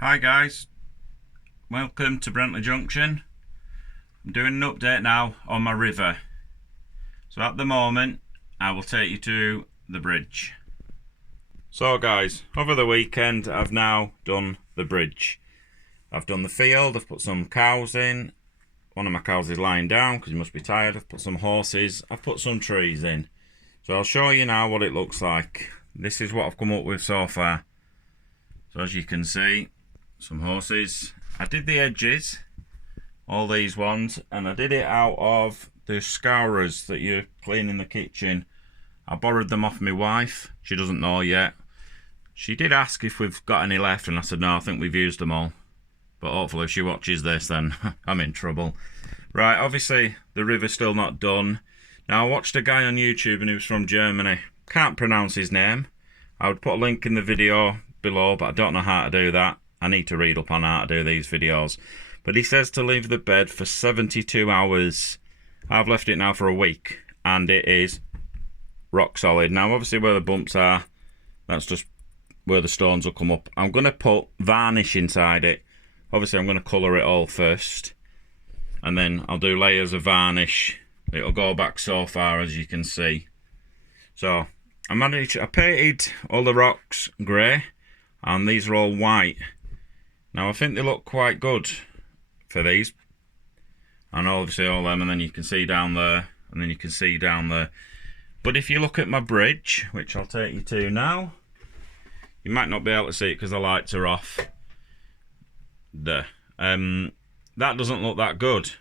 Hi guys, welcome to Brentlea Junction. I'm doing an update now on my river. So at the moment I will take you to the bridge. So guys, over the weekend I've now done the bridge. I've done the field, I've put some cows in. One of my cows is lying down because he must be tired. I've put some horses, I've put some trees in. So I'll show you now what it looks like. This is what I've come up with so far. So as you can see, some horses. I did the edges, all these ones, and I did it out of the scourers that you clean in the kitchen. I borrowed them off my wife. She doesn't know yet. She did ask if we've got any left, and I said no, I think we've used them all. But hopefully if she watches this, then I'm in trouble. Right, obviously the river's still not done. Now I watched a guy on YouTube and he was from Germany. Can't pronounce his name. I would put a link in the video below, but I don't know how to do that. I need to read up on how to do these videos. But he says to leave the bed for 72 hours. I've left it now for a week, and it is rock solid. Now, obviously, where the bumps are, that's just where the stones will come up. I'm going to put varnish inside it. Obviously, I'm going to colour it all first, and then I'll do layers of varnish. It'll go back so far, as you can see. So, I painted all the rocks grey, and these are all white. Now I think they look quite good for these, and obviously all them, and then you can see down there, and then you can see down there. But if you look at my bridge, which I'll take you to now, you might not be able to see it because the lights are off. There, that doesn't look that good.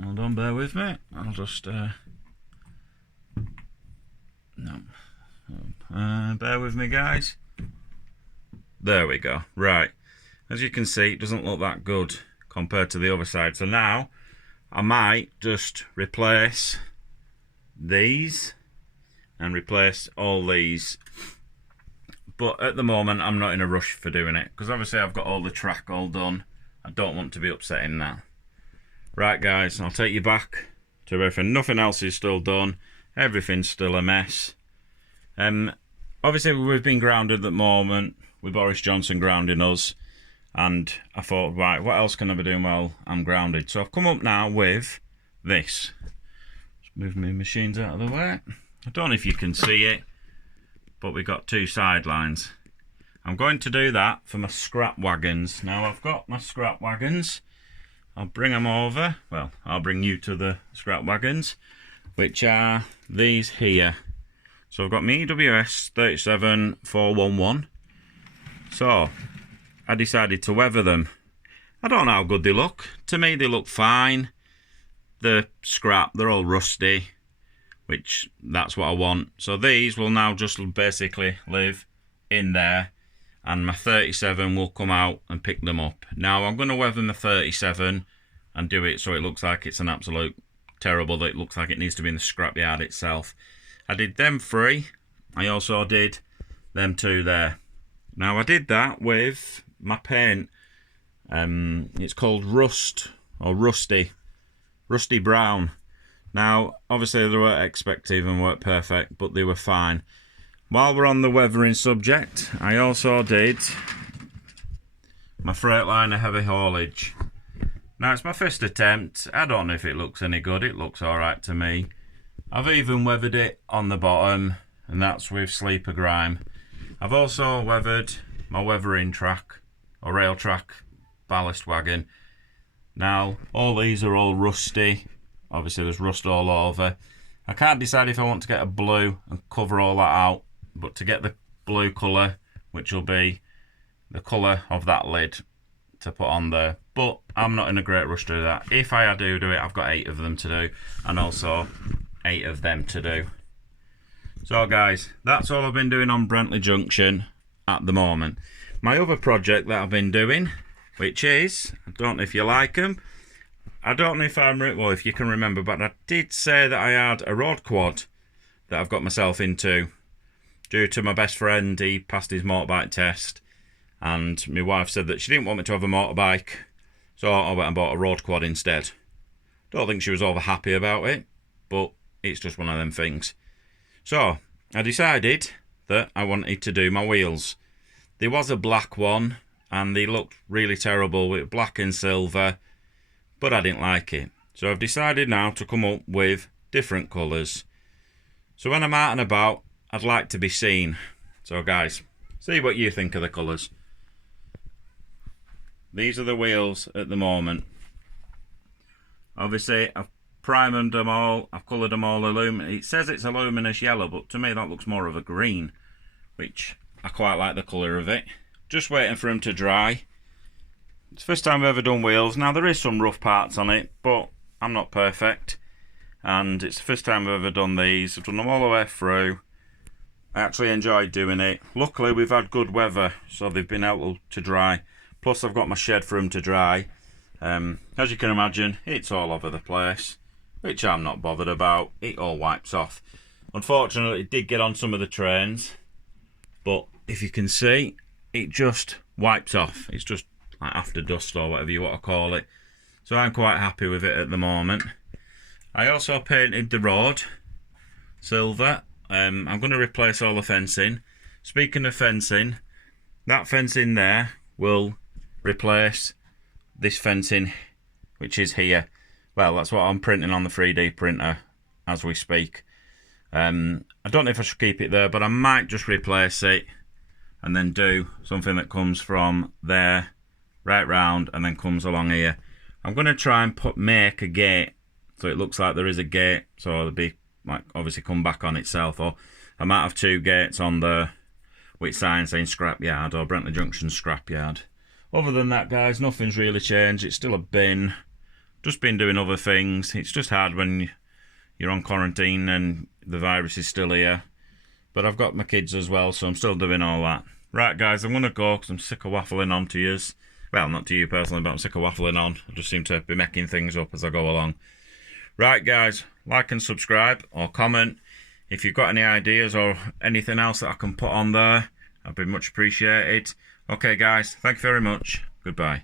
Hold on, bear with me. I'll just bear with me, guys. There we go. Right, as you can see, it doesn't look that good compared to the other side. So now I might just replace these and replace all these, but at the moment I'm not in a rush for doing it because obviously I've got all the track all done. I don't want to be upsetting now. Right guys, I'll take you back to everything. Nothing else is still done. Everything's still a mess. Obviously we've been grounded at the moment with Boris Johnson grounding us, and I thought, right, what else can I be doing while I'm grounded? So I've come up now with this. Just move my machines out of the way. I don't know if you can see it, but we've got two sidelines. I'm going to do that for my scrap wagons. Now I've got my scrap wagons. I'll bring them over. Well, I'll bring you to the scrap wagons, which are these here. So I've got my EWS 37411. So I decided to weather them. I don't know how good they look. To me they look fine. They're scrap, they're all rusty, which that's what I want. So these will now just basically live in there, and my 37 will come out and pick them up. Now I'm going to weather my 37 and do it so it looks like it's an absolute terrible, that it looks like it needs to be in the scrapyard itself. I did them 3. I also did them 2 there. Now I did that with my paint. It's called Rust or Rusty Brown. Now obviously they weren't expected and weren't perfect, but they were fine. While we're on the weathering subject, I also did my Freightliner heavy haulage. Now it's my first attempt. I don't know if it looks any good. It looks alright to me. I've even weathered it on the bottom, and that's with Sleeper Grime. I've also weathered my weathering track or rail track ballast wagon. Now all these are all rusty. Obviously there's rust all over. I can't decide if I want to get a blue and cover all that out, but to get the blue colour, which will be the colour of that lid, to put on there. But I'm not in a great rush to do that. If I do it, I've got 8 of them to do, and also 8 of them to do. So guys, that's all I've been doing on Brentlea Junction at the moment. My other project that I've been doing, which is, I don't know if you like them, I don't know if if you can remember, but I did say that I had a road quad that I've got myself into. Due to my best friend, he passed his motorbike test, and my wife said that she didn't want me to have a motorbike, so I went and bought a road quad instead. Don't think she was over happy about it, but it's just one of them things. So I decided that I wanted to do my wheels. There was a black one, and they looked really terrible with black and silver, but I didn't like it. So I've decided now to come up with different colours. So when I'm out and about, I'd like to be seen. So guys, see what you think of the colours. These are the wheels at the moment. Obviously, I've primed them all, I've coloured them all it says it's a luminous yellow, but to me that looks more of a green, which I quite like the colour of it. Just waiting for them to dry. It's the first time I've ever done wheels. Now there is some rough parts on it, but I'm not perfect. And it's the first time I've ever done these. I've done them all the way through. I actually enjoyed doing it. Luckily we've had good weather, so they've been able to dry. Plus I've got my shed for them to dry. As you can imagine, it's all over the place, which I'm not bothered about. It all wipes off. Unfortunately, it did get on some of the trains, but if you can see, it just wipes off. It's just like after dust or whatever you want to call it. So I'm quite happy with it at the moment. I also painted the road silver. I'm going to replace all the fencing. Speaking of fencing, that fencing there will replace this fencing, which is here. Well, that's what I'm printing on the 3D printer as we speak. I don't know if I should keep it there, but I might just replace it and then do something that comes from there right round and then comes along here. I'm going to try and make a gate so it looks like there is a gate, so it'll be like obviously come back on itself. Or I might have two gates on there with signs saying scrapyard or Brentlea Junction scrapyard. Other than that, guys, nothing's really changed. It's still a bin. Just been doing other things. It's just hard when you're on quarantine and the virus is still here. But I've got my kids as well, so I'm still doing all that. Right, guys, I'm going to go because I'm sick of waffling on to yous. Well, not to you personally, but I'm sick of waffling on. I just seem to be making things up as I go along. Right, guys, like and subscribe or comment. If you've got any ideas or anything else that I can put on there, I'd be much appreciated. Okay, guys, thank you very much. Goodbye.